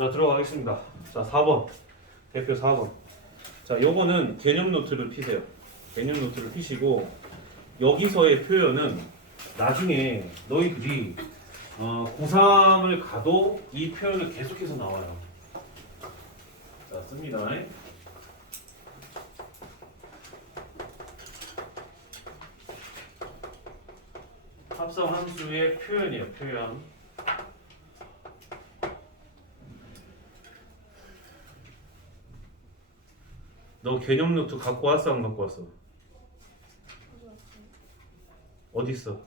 자 들어가겠습니다. 자 4번 대표 4번. 자 요거는 개념 노트를 피세요. 개념 노트를 피시고 여기서의 표현은 나중에 너희들이 어, 고3을 가도 이 표현을 계속해서 나와요. 자 씁니다. 합성 함수의 표현이에요. 표현. 너 개념 노트 갖고 왔어 안 갖고 왔어? 어디 있어?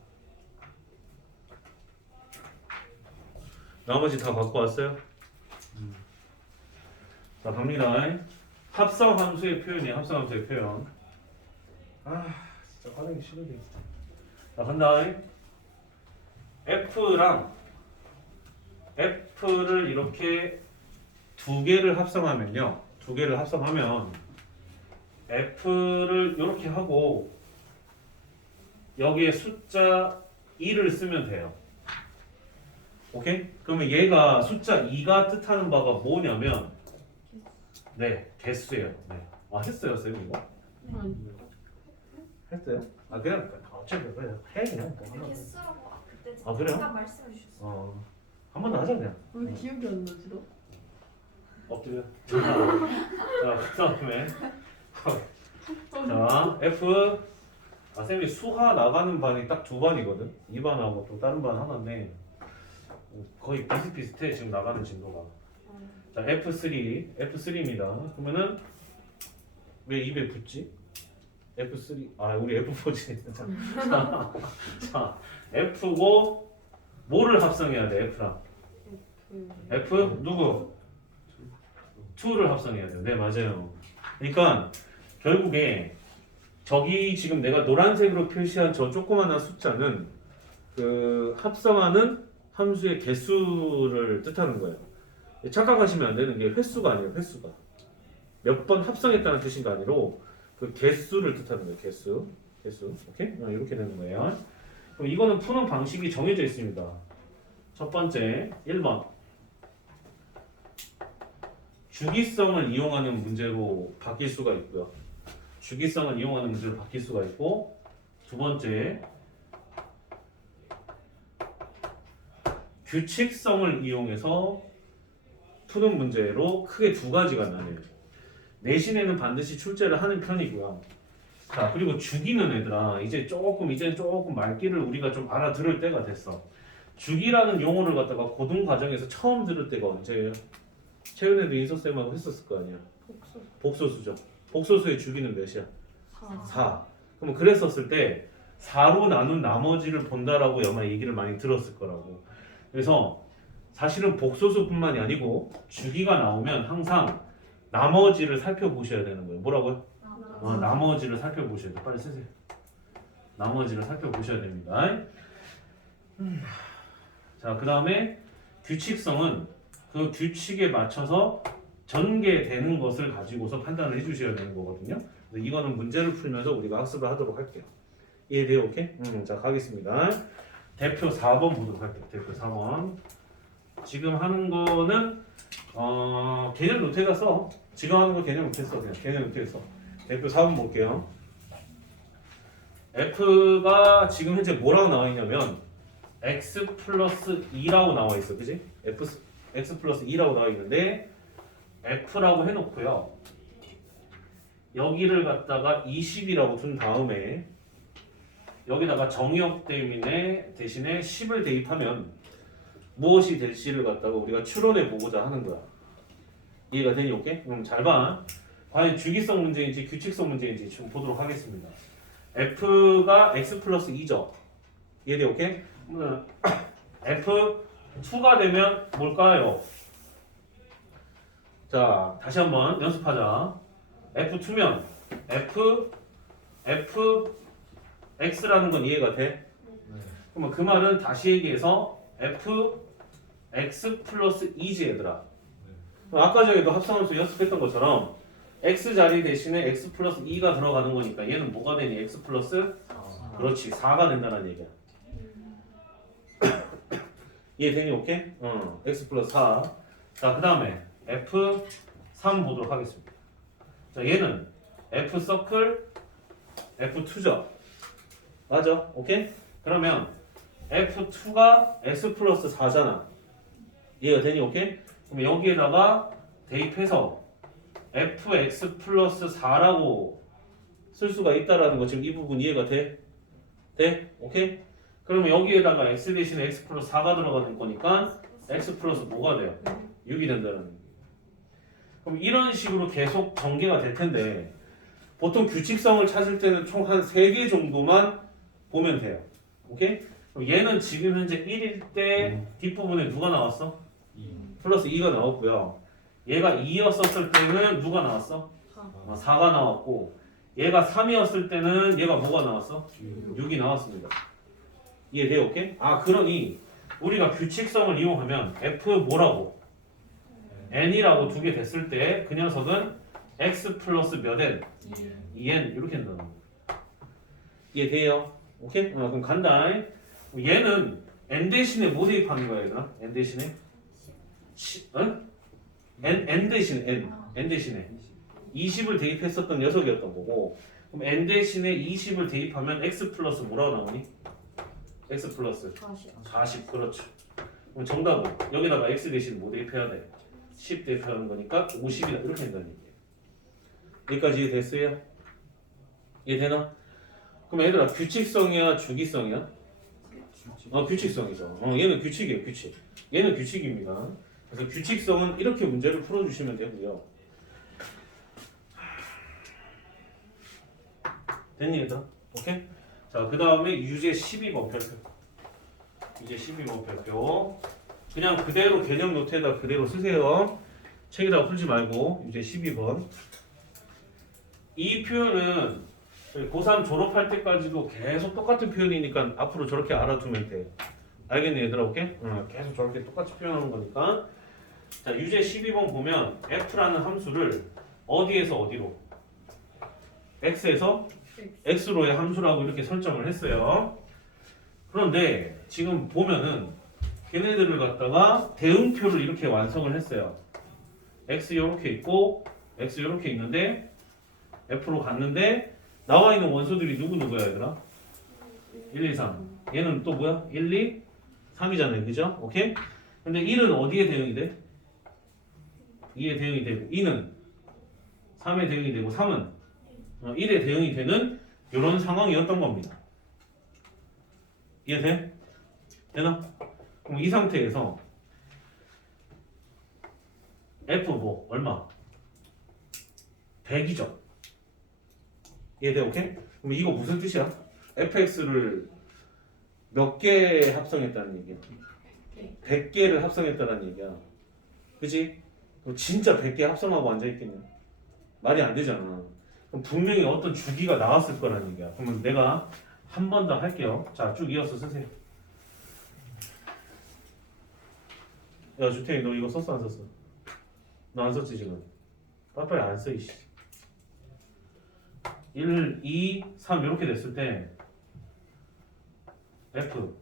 나머지 다 갖고 왔어요? 음. 자 갑니다. 합성 함수의 표현이야. 합성 함수의 표현. 아 진짜 화내기 싫은데. 자 간다. F랑 F를 이렇게 두 개를 합성하면요. 두 개를 합성하면 F를 이렇게 하고 여기에 숫자 2를 쓰면 돼요. 오케이? 그러면 얘가 숫자 2가 뜻하는 바가 뭐냐면 네, 개수예요. 네. 아, 했어요, 쌤 이거? 했어요? 아, 그냥 어차피 그냥 해 그냥 뭐 하나. 개수라고 아, 그때 아, 그래요? 잠깐 말씀해 주셨어요. 어. 한 번 더 하자 그냥. 왜 기억이 안 나지 너? 엎드려. 자, 그 다음에 자, F 아, 쌤이 수화 나가는 반이 딱 두 반이거든. 2반하고 또 다른 반 하나인데 거의 비슷비슷해 지금 나가는 진도가. 자, F3, F3입니다. 그러면은 왜 입에 붙지? F3, 아 우리 F4지. 자, 자, 자, F고 뭐를 합성해야 돼? F랑 F 누구? 2를 합성해야 돼요. 네 맞아요. 그러니까 결국에 저기 지금 내가 노란색으로 표시한 저 조그마한 숫자는 그 합성하는 함수의 개수를 뜻하는 거예요. 착각하시면 안 되는 게 횟수가 아니에요. 횟수가 몇 번 합성했다는 뜻인 거 아니로 그 개수를 뜻하는 거예요. 개수, 개수. 오케이? 어, 이렇게 되는 거예요. 그럼 이거는 푸는 방식이 정해져 있습니다. 첫 번째 1번 주기성을 이용하는 문제로 바뀔 수가 있고요. 주기성을 이용하는 문제로 바뀔 수가 있고 두 번째 규칙성을 이용해서 푸는 문제로 크게 두 가지가 나뉘어요. 내신에는 반드시 출제를 하는 편이고요. 자 그리고 주기는 애들아 이제 조금 이제 조금 말귀를 우리가 좀 알아들을 때가 됐어. 주기라는 용어를 갖다가 고등 과정에서 처음 들을 때가 언제예요? 최근에도 인서쌤하고 했었을 거 아니야. 복수 복소수죠. 복소수의 주기는 몇이야? 4 4. 그럼 그랬었을 때 4로 나눈 나머지를 본다라고 아마 얘기를 많이 들었을 거라고. 그래서 사실은 복소수뿐만이 아니고 주기가 나오면 항상 나머지를 살펴보셔야 되는 거예요. 뭐라고요? 어, 나머지를 살펴보셔야 돼요. 빨리 쓰세요. 나머지를 살펴보셔야 됩니다. 음. 자, 그 다음에 규칙성은 그 규칙에 맞춰서 전개되는 것을 가지고서 판단을 해주셔야 되는 거거든요. 그래서 이거는 문제를 풀면서 우리가 학습을 하도록 할게요. 이해돼요? 오케이? 음, 자, 가겠습니다. 대표 4번 보도록 할게요. 대표 4번. 지금 하는 거는 어, 개념 노트에다 써. 지금 하는 거 개념 노트에 써. 그냥 개념 노트에 써. 대표 4번 볼게요. F가 지금 현재 뭐라고 나와 있냐면 x 플러스 2라고 나와 있어. 그지? F, x 플러스 2라고 나와 있는데 F라고 해놓고요. 여기를 갖다가 20이라고 둔 다음에 여기다가 정의역 대신에 대신에 10을 대입하면 무엇이 될지를 갖다가 우리가 추론해 보고자 하는 거야. 이해가 되니 오케이? 그럼 잘 봐. 과연 주기성 문제인지 규칙성 문제인지 좀 보도록 하겠습니다. F가 x 플러스 2죠. 이해돼 오케이? 그 러면 F2가 되면 뭘까요? 자 다시 한번 연습하자. F2면 F F X라는 건 이해가 돼? 그러면 그 말은 다시 얘기해서 F X 플러스 2지 얘들아. 그럼 아까 전에도 합성함수 연습했던 것처럼 X 자리 대신에 X 플러스 2가 들어가는 거니까 얘는 뭐가 되니? X 플러스 그렇지 4가 된다는 얘기야. 이해되니 오케이? 어 X 플러스 4 자, 그 다음에 F3 보도록 하겠습니다. 자, 얘는 F 서클 F2죠. 맞아. 오케이? 그러면 F2가 X 플러스 4잖아. 이해가 되니? 오케이? 그럼 여기에다가 대입해서 fx 플러스 4라고 쓸 수가 있다라는 거 지금 이 부분 이해가 돼? 돼? 오케이? 그러면 여기에다가 x 대신에 x 플러스 4가 들어가는 거니까 x 플러스 뭐가 돼요? 6이 된다는 얘기. 그럼 이런 식으로 계속 전개가 될 텐데 보통 규칙성을 찾을 때는 총 한 3개 정도만 보면 돼요. 오케이? 그럼 얘는 지금 현재 1일 때 뒷부분에 누가 나왔어? 플러스 2가 나왔고요. 얘가 2였었을 때는 누가 나왔어? 사. 어, 4가 나왔고 얘가 3이었을 때는 얘가 뭐가 나왔어? 6이 나왔습니다. 이해돼요? 오케이? 아 그러니 우리가 규칙성을 이용하면 f 뭐라고? n이라고 두 개 됐을 때 그 녀석은 x 플러스 몇 n? 2n 이렇게 된다는 거. 이해돼요? 오케이? 어, 그럼 간다. 얘는 n 대신에 뭐 대입하는 거야 얘들아? n 대신에? 시, 어? n, n 대신에 n n 대신에 20을 대입했었던 녀석이었던 거고 그럼 n 대신에 20을 대입하면 x 플러스 뭐라고 나오니? X 플러스 40. 40 그렇죠 그럼 정답은 여기다가 x 대신 뭐 대입해야 돼? 10 대입하는 거니까 50이다 이렇게 된다는 얘기예요 여기까지 이해됐어요? 이해되나? 그럼 얘들아 규칙성이야 주기성이야? 어 규칙성이죠 어 얘는 규칙이에요 규칙 얘는 규칙입니다 그래서 규칙성은 이렇게 문제를 풀어주시면 되고요 됐니 얘들아? 오케이? 자, 그 다음에 유제 12번 별표. 유제 12번 별표. 그냥 그대로 개념 노트에다 그대로 쓰세요. 책에다 풀지 말고 유제 12번. 이 표현은 고3 졸업할 때까지도 계속 똑같은 표현이니까 앞으로 저렇게 알아두면 돼. 알겠니 얘들아 오케이? 응, 계속 저렇게 똑같이 표현하는 거니까. 자, 유제 12번 보면 f라는 함수를 어디에서 어디로? x에서 x로의 함수라고 이렇게 설정을 했어요. 그런데 지금 보면은 걔네들을 갖다가 대응표를 이렇게 완성을 했어요. x 이렇게 있고 x 이렇게 있는데 f로 갔는데 나와 있는 원소들이 누구 누구야 얘들아? 1, 2, 3. 얘는 또 뭐야? 1, 2, 3이잖아요. 그죠? 오케이? 근데 1은 어디에 대응이 돼? 2에 대응이 되고 2는 3에 대응이 되고 3은 1에 대응이 되는 이런 상황이었던 겁니다. 이해돼? 되나? 그럼 이 상태에서 F 뭐 얼마? 100이죠. 이해돼? 오케이? 그럼 이거 무슨 뜻이야? fx를 몇 개 합성했다는 얘기야? 100개를 합성했다는 얘기야. 그지? 너 진짜 100개 합성하고 앉아있겠냐? 말이 안 되잖아. 분명히 어떤 주기가 나왔을 거라는 얘기야. 그러면 내가 한 번 더 할게요. 자, 쭉 이어서 쓰세요. 야, 주태이 너 이거 썼어 안 썼어? 너 안 썼지 지금? 빨리빨리 안 써, 이씨. 1, 2, 3 이렇게 됐을 때 F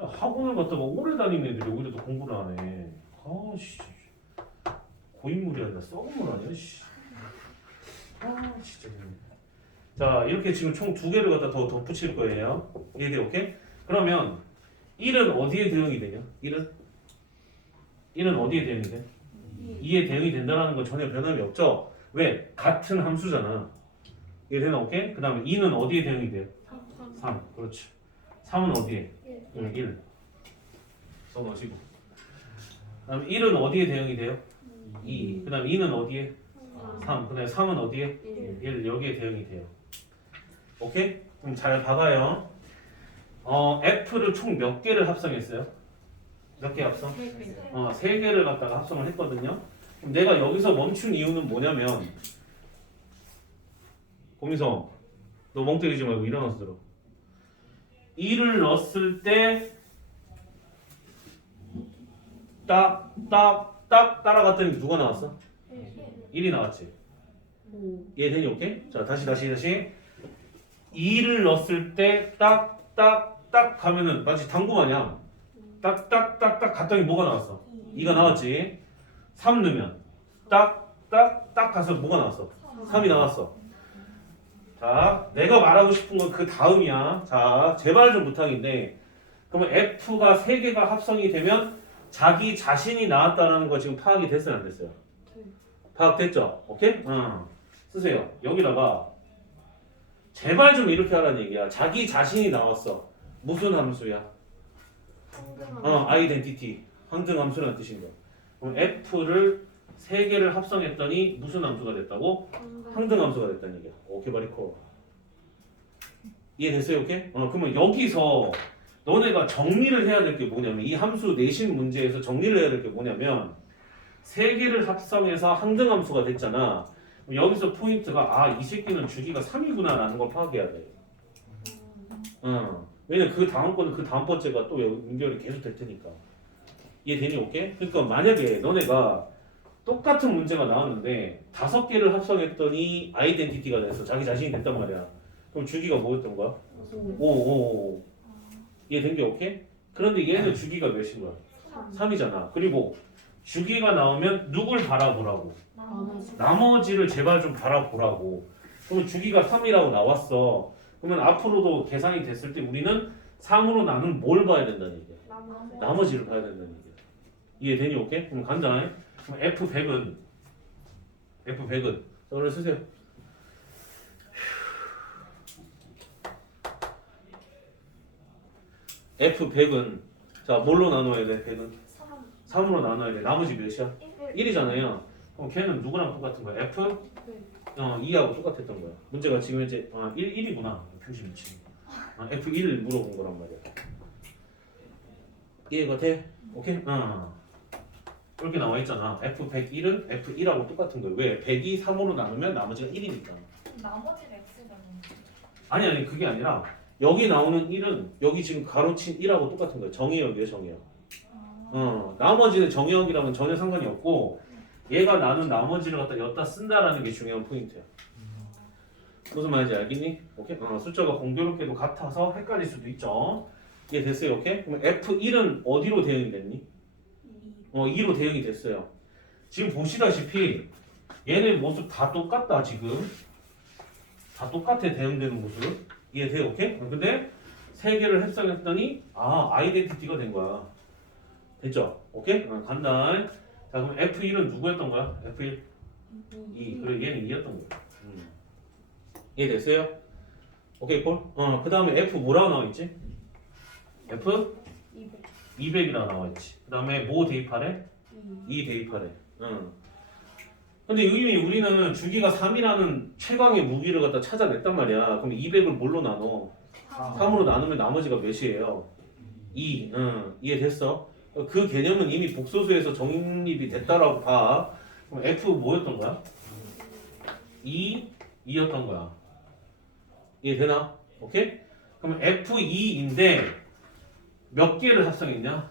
야, 학원을 갔다가 오래 다니는 애들이 오히려 더 공부를 안 해. 아, 씨. 고인물이 아니라 썩은 물 아니야, 씨. 아 진짜. 자 이렇게 지금 총 두 개를 갖다 더 덧붙일 거예요 이해돼 오케이? 그러면 1은 어디에 대응이 되냐? 1은? 1은 어디에 대응이 돼? 2에 대응이 된다는 건 전혀 변함이 없죠? 왜? 같은 함수잖아 이해되나 오케이? 그 다음에 2는 어디에 대응이 돼요? 3 그렇지 3은 어디에? 응, 1 써놓으시고 그 다음에 1은 어디에 대응이 돼요? 2 그 다음에 2는 어디에? 3그 다음에 3은 어디에? 1 여기에 대응이 돼요. 오케이? 그럼 잘 봐봐요. 어, F를 총 몇 개를 합성했어요? 몇 개 합성? 어, 세 개를 갖다가 합성을 했거든요. 그럼 내가 여기서 멈춘 이유는 뭐냐면 고미성 너 멍 때리지 말고 일어나서 들어. 2를 넣었을 때 딱, 딱, 딱 따라갔더니 누가 나왔어? 1이 나왔지. 오. 이해되니 오케이? 자 다시 다시 다시 2를 넣었을 때 딱딱딱 가면은 마치 당구 마냥 딱딱딱딱 갔더니 뭐가 나왔어? 2가 나왔지. 3 넣으면 딱딱딱 가서 뭐가 나왔어? 3이 나왔어. 자, 내가 말하고 싶은 건 그 다음이야. 자, 제발 좀 부탁인데, 그러면 F가 세 개가 합성이 되면 자기 자신이 나왔다라는 거 지금 파악이 됐어요, 안 됐어요? 파악됐죠? 오케이? 응. 쓰세요. 여기다가 제발 좀 이렇게 하라는 얘기야. 자기 자신이 나왔어. 무슨 함수야? 어, 아이덴티티. 항등 함수라는 뜻인 거야. 그럼 F를 세 개를 합성했더니 무슨 함수가 됐다고? 항등 함수가 됐다는 얘기야. 오케이 바리코. 이해됐어요, 오케이? 어, 그러면 여기서 너네가 정리를 해야 될 게 뭐냐면 이 함수 내신 문제에서 정리를 해야 될 게 뭐냐면 세 개를 합성해서 항등 함수가 됐잖아. 여기서 포인트가 아, 이 새끼는 주기가 3이구나라는 걸 파악해야 돼. 어. 왜냐면 그 다음 거는 그 다음 번째가 또 연결이 계속 될 테니까. 이해되니 오케이? 그러니까 만약에 너네가 똑같은 문제가 나왔는데 다섯 개를 합성했더니 아이덴티티가 됐어. 자기 자신이 됐단 말이야. 그럼 주기가 뭐였던 거야? 5, 5, 5. 이해된 게 오케이? 그런데 얘는 주기가 몇인 거야? 3이잖아. 그리고 주기가 나오면 누굴 바라보라고? 나머지를 제발 좀 바라보라고. 그러면 주기가 3이라고 나왔어. 그러면 앞으로도 계산이 됐을 때 우리는 3으로 나눈 뭘 봐야 된다는 얘기야? 나머지를 봐야 된다는 얘기야. 이해되니 오케이? 그럼 간다. 그럼 F100은 F100은 자, 오늘 쓰세요. F100은 자 뭘로 나눠야 돼? 100은 3으로 나눠야 돼. 나머지 몇이야? 1이잖아요. 그럼 걔는 누구랑 똑같은 거야? F 어 2하고 똑같았던 거야. 문제가 지금 이제 아, 1 1이구나. 표시 미친. 아, F1 물어본 거란 말이야. 이해가 돼? 오케이? 어. 이렇게 나와 있잖아. F101은 F1하고 똑같은 거예요. 왜? 100이 3으로 나누면 나머지가 1이니까. 나머지 X가 아니 아니 그게 아니라 여기 나오는 1은 여기 지금 가로친 1하고 똑같은 거예요. 정의역이에요, 정의역. 어, 나머지는 정의역이라면 전혀 상관이 없고 얘가 나눈 나머지를 갖다 엿다 쓴다라는 게 중요한 포인트야. 무슨 말인지 알겠니? 오케이? 어, 숫자가 공교롭게도 같아서 헷갈릴 수도 있죠. 이해 됐어요, 오케이? 그럼 F1은 어디로 대응이 됐니? 어, 2로 대응이 됐어요. 지금 보시다시피 얘네 모습 다 똑같다, 지금. 다 똑같아, 대응되는 모습. 이해돼요, 오케이? 어, 근데 세 개를 합성했더니 아, 아이덴티티가 된 거야. 됐죠? 오케이? 어, 간다. 자, 그럼 F1은 누구였던 거야? F1? 2. 그리고 얘는 2였던 거야. 음. 이해됐어요? 오케이, 콜? 어, 그 다음에 F 뭐라고 나와있지? F 200이라고 나와있지. 그 다음에 뭐 대입하래? 2 대입하래. 응. 근데 이미 우리는 주기가 3이라는 최강의 무기를 갖다 찾아냈단 말이야. 그럼 200을 뭘로 나눠? 3으로 나누면 나머지가 몇이에요? 2. 응. 이해됐어? 그 개념은 이미 복소수에서 정립이 됐다라고 봐. 그럼 F 뭐였던 거야? 2, 2였던 거야. 이해되나? 오케이? 그럼 F2인데 몇 개를 합성했냐?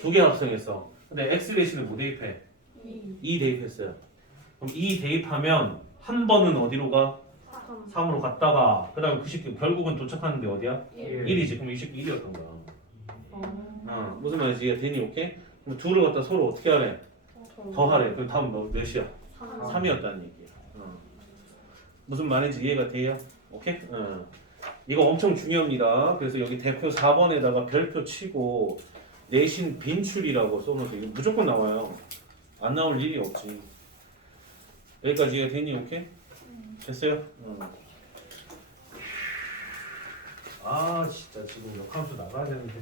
두 개 합성했어. 근데 X 대신에 뭐 대입해? 2 대입했어요. 그럼 2 대입하면 한 번은 어디로 가? 3으로 갔다가 그 다음에 그 새끼 결국은 도착하는데 어디야? 1이지. 그럼 이 새끼 1이었던 거야. 어, 무슨 말인지 이해 되니? 오케이? 그럼 둘을 갖다 서로 어떻게 하래? 더하래. 그럼 다음 뭐 몇이야? 3이었다는 얘기야. 어. 무슨 말인지 이해가 돼요? 오케이? 어. 이거 엄청 중요합니다. 그래서 여기 대표 4번에다가 별표 치고 내신 빈출이라고 써놓으세요. 이거 무조건 나와요. 안 나올 일이 없지. 여기까지 이해가 되니? 오케이? 됐어요? 어. 아 진짜 지금 역함수 나가야 되는데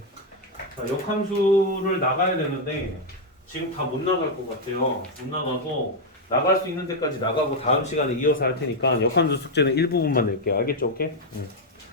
자, 역함수를 나가야 되는데 지금 다 못 나갈 것 같아요. 못 나가고 나갈 수 있는 데까지 나가고 다음 시간에 이어서 할 테니까 역함수 숙제는 일부분만 낼게요. 알겠죠? 오케이? 응.